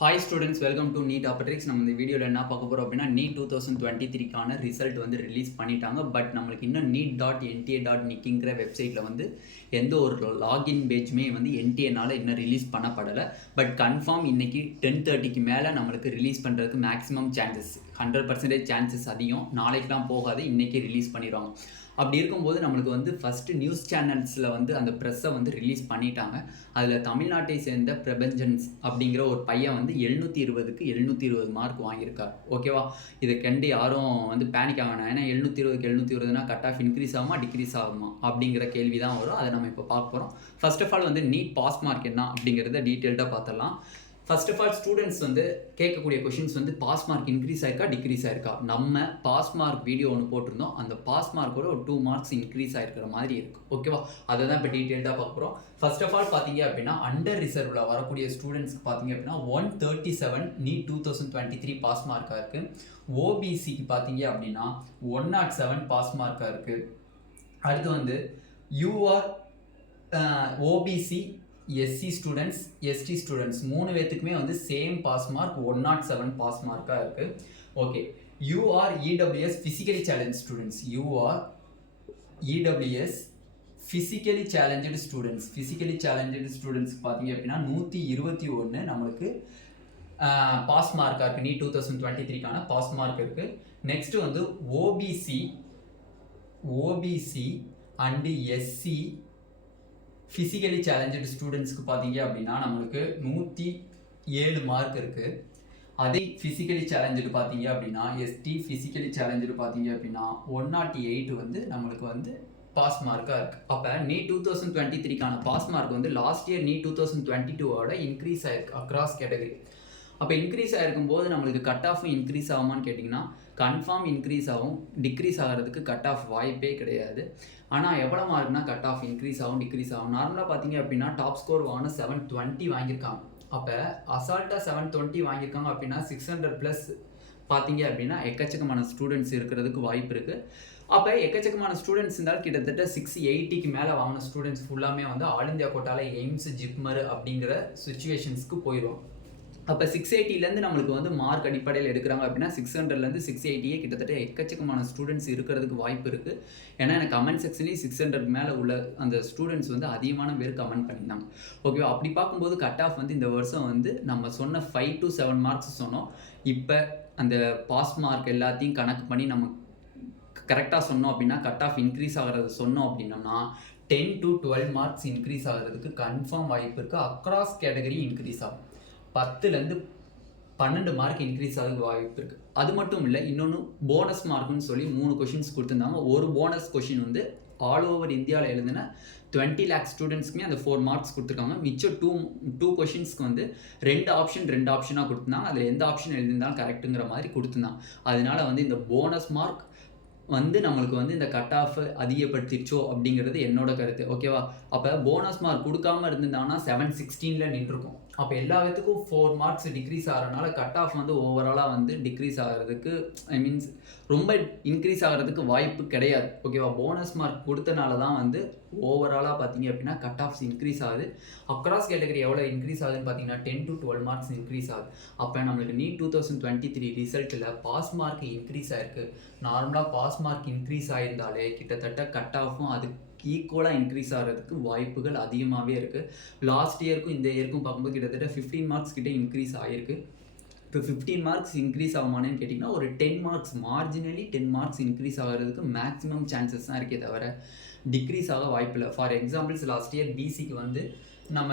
Hi students, welcome to NEET ஆப்பட்ரிக்ஸ். நம்ம இந்த வீடியோவில் என்ன பார்க்க போகிறோம் அப்படின்னா, நீட் 2023க்கான ரிசல்ட் வந்து ரிலீஸ் பண்ணிட்டாங்க. பட் நம்மளுக்கு இன்னும் neet.nta.nic வெப்சைட்டில் வந்து எந்த ஒரு லாகின் பேஜுமே வந்து என்டிஏனால் இன்னும் ரிலீஸ் பண்ணப்படலை. பட் கன்ஃபார்ம் இன்றைக்கி 10:30க்கு மேலே நம்மளுக்கு ரிலீஸ் பண்ணுறதுக்கு மேக்ஸிமம் சான்சஸ் 100% சான்சஸ் அதிகம். நாளைக்குலாம் போகாது, இன்றைக்கி ரிலீஸ் பண்ணிடுவாங்க. அப்படி இருக்கும்போது நம்மளுக்கு வந்து ஃபஸ்ட்டு நியூஸ் சேனல்ஸில் வந்து அந்த ப்ரெஸ்ஸை வந்து ரிலீஸ் பண்ணிட்டாங்க. அதில் தமிழ்நாட்டை சேர்ந்த பிரபஞ்சன்ஸ் அப்படிங்கிற ஒரு பையன் வந்து 720க்கு 720 மார்க் வாங்கியிருக்கார். ஓகேவா? இதை கண்டு யாரும் வந்து பேனிக் ஆகணும். ஏன்னா 720க்கு 720னா கட் ஆஃப் இன்க்ரீஸ் ஆகுமா டிக்ரீஸ் ஆகுமா அப்படிங்கிற கேள்வி தான் வரும். அதை நம்ம இப்போ பார்க்க போகிறோம். ஃபர்ஸ்ட் ஆஃப் ஆல் வந்து நீட் பாஸ் மார்க் என்ன அப்படிங்கிறத டீட்டெயில்டாக பார்த்துடலாம். ஃபர்ஸ்ட் ஆஃப் ஆல் ஸ்டூடெண்ட்ஸ் வந்து கேட்கக்கூடிய கொஷின்ஸ் வந்து பாஸ் மார்க் இன்க்ரீஸ் ஆயிருக்கா டிக்ரீஸ் ஆயிருக்கா. நம்ம பாஸ் மார்க் வீடியோ ஒன்று போட்டிருந்தோம். அந்த பாஸ் மார்க்கோட ஒரு 2 மார்க்ஸ் இன்க்ரீஸ் ஆயிருக்கிற மாதிரி இருக்கு. ஓகேவா? அதை தான் இப்போ டீட்டெயில்டாக பார்க்க போகிறோம். ஃபர்ஸ்ட் ஆஃப் ஆல் பார்த்தீங்க அப்படின்னா, அண்டர் ரிசர்வில் வரக்கூடிய ஸ்டூடெண்ட்ஸ்க்கு பார்த்தீங்க அப்படின்னா 137 நீட் 2023 பாஸ் மார்க்காக இருக்குது. ஓபிசிக்கு பார்த்தீங்க அப்படின்னா 107 பாஸ் மார்க்காக இருக்குது. அடுத்து வந்து UR OBC SC students ST students 3 பேத்துக்குமே வந்து சேம் பாஸ் மார்க் 107 பாஸ் மார்க்காக இருக்குது. Okay, UR EWS physically challenge students EWS physically challenge students பார்த்தீங்க அப்படின்னா 121 நம்மளுக்கு பாஸ் மார்க்காக இருக்குது. நீட் 2023க்கான பாஸ் மார்க் இருக்குது. நெக்ஸ்ட்டு வந்து OBC and SC physically challenge ஸ்டூடெண்ட்ஸ்க்கு பார்த்தீங்க அப்படின்னா நம்மளுக்கு 107 மார்க் இருக்குது. அதே ஃபிசிக்கலி சேலஞ்சு பார்த்தீங்க அப்படின்னா எஸ்டி ஃபிசிக்கலி சேலஞ்சு பார்த்தீங்க அப்படின்னா 108 வந்து நம்மளுக்கு வந்து பாஸ் மார்க்காக இருக்குது. அப்போ நீட் 2023க்கான பாஸ் மார்க் வந்து லாஸ்ட் இயர் நீட் 2022ஓட இன்க்ரீஸ் ஆயிருக்கு அக்ராஸ் கேட்டகரி. அப்போ இன்க்ரீஸ் ஆகிருக்கும் போது நம்மளுக்கு கட் ஆஃபும் இன்க்ரீஸ் ஆகுமான்னு கேட்டிங்கன்னா கன்ஃபார்ம் இன்க்ரீஸ் ஆகும். டிக்ரீஸ் ஆகிறதுக்கு கட் ஆஃப் வாய்ப்பே கிடையாது. ஆனால் எவ்வளோ மார்க்னா கட் ஆஃப் இன்க்ரீஸ் ஆகும் டிக்ரீஸ் ஆகும். நார்மலாக பார்த்தீங்க அப்படின்னா டாப் ஸ்கோர் வாங்கின 720 வாங்கியிருக்காங்க. அப்போ அசால்ட்டாக 720 வாங்கியிருக்காங்க அப்படின்னா 600+ பார்த்தீங்க அப்படின்னா எக்கச்சக்கமான ஸ்டூடெண்ட்ஸ் இருக்கிறதுக்கு வாய்ப்பு இருக்குது. அப்போ எக்கச்சக்கமான ஸ்டூடெண்ட்ஸ் இருந்தால் கிட்டத்தட்ட 680க்கு மேலே வாங்கின ஸ்டூடெண்ட்ஸ் ஃபுல்லாமே வந்து ஆல் இந்தியா கோட்டாவில் எய்ம்ஸ் ஜிப்மர் அப்படிங்கிற சுச்சுவேஷன்ஸ்க்கு போயிடுவோம். அப்போ 680லேருந்து நம்மளுக்கு வந்து மார்க் அடிப்படையில் எடுக்கிறாங்க அப்படின்னா 600லேருந்து 680 கிட்டத்தட்ட எக்கச்சக்கமான ஸ்டூடெண்ட்ஸ் இருக்கிறதுக்கு வாய்ப்பு இருக்குது. ஏன்னா எனக்கு கமெண்ட் செக்ஷன்லேயும் 600 மேலே உள்ள அந்த ஸ்டூடெண்ட்ஸ் வந்து அதிகமான பேர் கமெண்ட் பண்ணியிருந்தாங்க. ஓகேவா? அப்படி பார்க்கும்போது கட் ஆஃப் வந்து இந்த வருஷம் வந்து நம்ம சொன்ன 5 to 7 மார்க்ஸ் சொன்னோம். இப்போ அந்த பாஸ் மார்க் எல்லாத்தையும் கணக்கு பண்ணி நம்ம கரெக்டாக சொன்னோம் அப்படின்னா கட் ஆஃப் இன்க்ரீஸ் ஆகிறது சொன்னோம் அப்படின்னோம்னா 10 to 12 மார்க்ஸ் இன்க்ரீஸ் ஆகிறதுக்கு கன்ஃபார்ம் வாய்ப்பு இருக்குது. அக்ராஸ் கேட்டகரி இன்க்ரீஸ் ஆகும். 10லேருந்து 12 மார்க் இன்க்ரீஸ் ஆக வாய்ப்பு இருக்குது. அது மட்டும் இல்லை, இன்னொன்று போனஸ் மார்க்குன்னு சொல்லி 3 கொஷின்ஸ் கொடுத்துருந்தாங்க. ஒரு போனஸ் கொஷின் வந்து ஆல் ஓவர் இந்தியாவில் எழுதின 20 lakh ஸ்டூடெண்ட்ஸ்க்குமே அந்த 4 மார்க்ஸ் கொடுத்துருக்காங்க. மிச்சம் 2 கொஷின்ஸ்க்கு வந்து 2 ஆப்ஷனாக கொடுத்துருந்தாங்க. அதில் எந்த ஆப்ஷன் எழுதியிருந்தாலும் கரெக்டுங்கிற மாதிரி கொடுத்துருந்தாங்க. அதனால வந்து இந்த போனஸ் மார்க் வந்து நம்மளுக்கு வந்து இந்த கட் ஆஃப் அதிகப்படுத்திடுச்சோ அப்படிங்கிறது என்னோட கருத்து. ஓகேவா? அப்போ போனஸ் மார்க் கொடுக்காம இருந்திருந்தாங்கன்னா 716 நின்றுருக்கும். அப்போ எல்லா விதத்துக்கும் 4 மார்க்ஸ் டிக்ரீஸ் ஆகிறதுனால கட் ஆஃப் வந்து ஓவராலாக வந்து டிக்ரீஸ் ஆகிறதுக்கு மீன்ஸ் ரொம்ப இன்க்ரீஸ் ஆகிறதுக்கு வாய்ப்பு கிடையாது. ஓகேவா? போனஸ் மார்க் கொடுத்தனால தான் வந்து ஓவராலாக பார்த்தீங்க அப்படின்னா கட் ஆஃப்ஸ் இன்க்ரீஸ் ஆகுது. அக்ராஸ் கேட்டகரி எவ்வளோ இன்க்ரீஸ் ஆகுதுன்னு பார்த்தீங்கன்னா 10 to 12 மார்க்ஸ் இன்க்ரீஸ் ஆகுது. அப்போ நம்மளுக்கு நீட் 2023 ரிசல்ட்டில் பாஸ் மார்க் இன்க்ரீஸ் ஆகிருக்கு. நார்மலாக பாஸ் மார்க் இன்க்ரீஸ் ஆகிருந்தாலே கிட்டத்தட்ட கட் ஆஃபும் அது ஈக்குவலாக இன்க்ரீஸ் ஆகிறதுக்கு வாய்ப்புகள் அதிகமாகவே இருக்குது. லாஸ்ட் இயருக்கும் இந்த இயருக்கும் பார்க்கும்போது கிட்டத்தட்ட 15 மார்க்ஸ் கிட்டே இன்க்ரீஸ் ஆகிருக்கு. இப்போ 15 மார்க்ஸ் இன்க்ரீஸ் ஆகுமானேன்னு கேட்டிங்கன்னா ஒரு 10 மார்க்ஸ் மார்ஜினலி 10 மார்க்ஸ் இன்க்ரீஸ் ஆகிறதுக்கு மேக்ஸிமம் சான்சஸ் தான் இருக்கே தவிர டிக்ரீஸ் ஆக வாய்ப்பில்லை. ஃபார் எக்ஸாம்பிள்ஸ் லாஸ்ட் இயர் பிசிக்கு வந்து நம்ம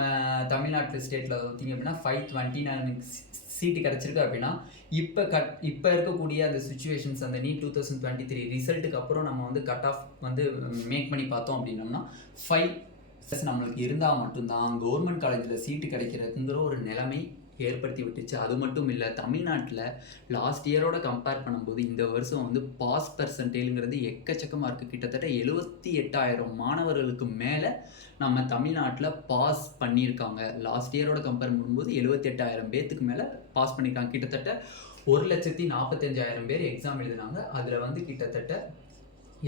தமிழ்நாட்டில் ஸ்டேட்டில் பார்த்தீங்க அப்படின்னா 529 சீட்டு கிடச்சிருக்கு அப்படின்னா இப்போ இருக்கக்கூடிய அந்த சுச்சுவேஷன்ஸ் அந்த நீட் 2023 ரிசல்ட்டுக்கு அப்புறம் நம்ம வந்து கட் ஆஃப் வந்து மேக் பண்ணி பார்த்தோம் அப்படின்னோம்னா 5 நம்மளுக்கு இருந்தால் மட்டும்தான் கவர்மெண்ட் காலேஜில் சீட்டு கிடைக்கிறதுங்கிற ஒரு நிலைமை ஏற்படுத்தி விட்டுச்சு. அது மட்டும் இல்லை, தமிழ்நாட்டில் லாஸ்ட் இயரோட கம்பேர் பண்ணும்போது இந்த வருஷம் வந்து பாஸ் பர்சன்டேஜுங்கிறது எக்கச்சக்கமாக இருக்குது. கிட்டத்தட்ட 78,000 மாணவர்களுக்கு மேலே நம்ம தமிழ்நாட்டில் பாஸ் பண்ணியிருக்காங்க. லாஸ்ட் இயரோட கம்பேர் பண்ணும்போது 78,000 பேர்த்துக்கு மேலே பாஸ் பண்ணியிருக்காங்க. கிட்டத்தட்ட 1,45,000 பேர் எக்ஸாம் எழுதினாங்க. அதில் வந்து கிட்டத்தட்ட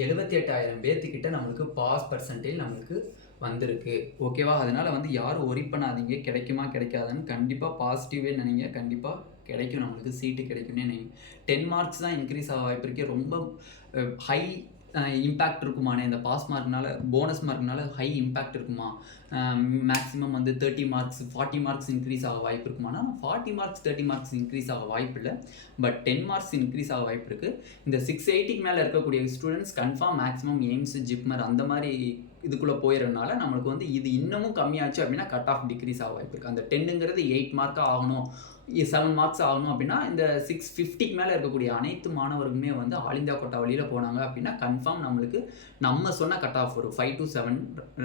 78,000 பேர்த்துக்கிட்ட நம்மளுக்கு பாஸ் பர்சன்டேஜ் நம்மளுக்கு வந்திருக்கு. ஓகேவா? அதனால வந்து யாரும் ஒரி பண்ணாதீங்க. கிடைக்குமா கிடைக்காதான்னு. கண்டிப்பா பாசிட்டிவே நினைங்க. கண்டிப்பா கிடைக்கும், நம்மளுக்கு சீட்டு கிடைக்கும்னே நினைங்க. 10 மார்க்ஸ் தான் இன்க்ரீஸ் ஆக வாய்ப்பு இருக்கு. ரொம்ப ஹை இம்பேக்ட் இருக்குமானே இந்த பாஸ் மார்க்னால, போனஸ் மார்க்னால ஹை இம்பேக்ட் இருக்குமா? மேக்ஸிமம் வந்து 30 மார்க்ஸ் 40 மார்க்ஸ் இன்க்ரீஸ் ஆக வாய்ப்பு இருக்குமானா 40 மார்க்ஸ் 30 மார்க்ஸ் இன்க்ரீஸ் ஆக வாய்ப்பு இல்லை. பட் 10 மார்க்ஸ் இன்க்ரீஸ் ஆக வாய்ப்பு இருக்குது. இந்த 680க்கு மேலே இருக்கக்கூடிய students confirm maximum AIIMS JIPMER அந்த மாதிரி இதுக்குள்ளே போயிடறதுனால நம்மளுக்கு வந்து இது இன்னமும் கம்மியாச்சு அப்படின்னா கட் ஆஃப் டிக்ரீஸ் ஆக வாய்ப்பு இருக்குது. அந்த 10ங்கிறது 8 மார்க்காக ஆகணும், 7 மார்க்ஸ் ஆகணும் அப்படின்னா இந்த 650க்கு மேலே இருக்கக்கூடிய அனைத்து மாணவர்களுமே வந்து ஆல் இந்தியா கோட்டா வழியில் போனாங்க அப்படின்னா கன்ஃபார்ம் நம்மளுக்கு நம்ம சொன்ன கட் ஆஃப் வரும் 5 to 7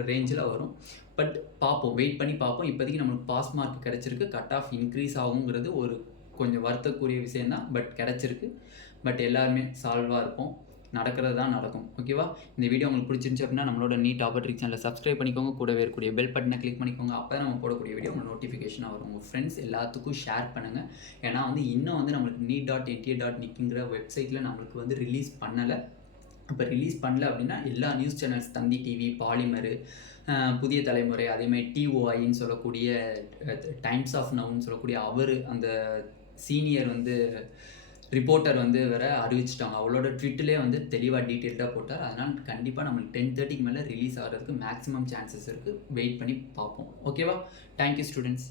ரேஞ்சில் வரும். பட் பார்ப்போம், வெயிட் பண்ணி பார்ப்போம். இப்போதைக்கு நம்மளுக்கு பாஸ் மார்க் கிடச்சிருக்கு. கட் ஆஃப் இன்க்ரீஸ் ஆகுங்கிறது ஒரு கொஞ்சம் வருத்தக்கூடிய விஷயந்தான். பட் கிடச்சிருக்கு. பட் எல்லாருமே சால்வாக இருப்போம். நடக்கிறது தான் நடக்கும். ஓகேவா? இந்த வீடியோ உங்களுக்கு பிடிச்சிருந்துச்சு அப்படின்னா நம்மளோட நீட் ஆப்பர்ட்ரிக் சேனலை சப்ஸ்கிரைப் பண்ணிக்கோங்க. கூடவே இருக்கக்கூடிய பெல் பட்டனை கிளிக் பண்ணிக்கோங்க. அப்போ தான் நம்ம போடக்கூடிய வீடியோ உங்களுக்கு நோட்டிஃபிகேஷனாக வரும். உங்கள் ஃப்ரெண்ட்ஸ் எல்லாத்துக்கும் ஷேர் பண்ணுங்கள். ஏன்னா வந்து இன்னும் வந்து நம்மளுக்கு neet.nta.nic வெப்சைட்டில் நம்மளுக்கு வந்து ரிலீஸ் பண்ணலை. இப்போ ரிலீஸ் பண்ணல அப்படின்னா எல்லா நியூஸ் சேனல்ஸ், தந்தி டிவி, பாலிமர், புதிய தலைமுறை, அதேமாதிரி டிஓஐன்னு சொல்லக்கூடிய டைம்ஸ் ஆஃப் நவுன்னு சொல்லக்கூடிய அவர் அந்த சீனியர் வந்து ரிப்போர்ட்டர் வந்து வேறு அறிவிச்சிட்டாங்க. அவளோட ட்விட்டிலே வந்து தெளிவாக டீட்டெயில்டாக போட்டார். அதனால் கண்டிப்பாக நம்மளுக்கு 10:30க்கு மேலே ரிலீஸ் ஆகிறதுக்கு மேக்ஸிமம் சான்சஸ் இருக்குது. வெயிட் பண்ணி பார்ப்போம். ஓகேவா? Thank you students.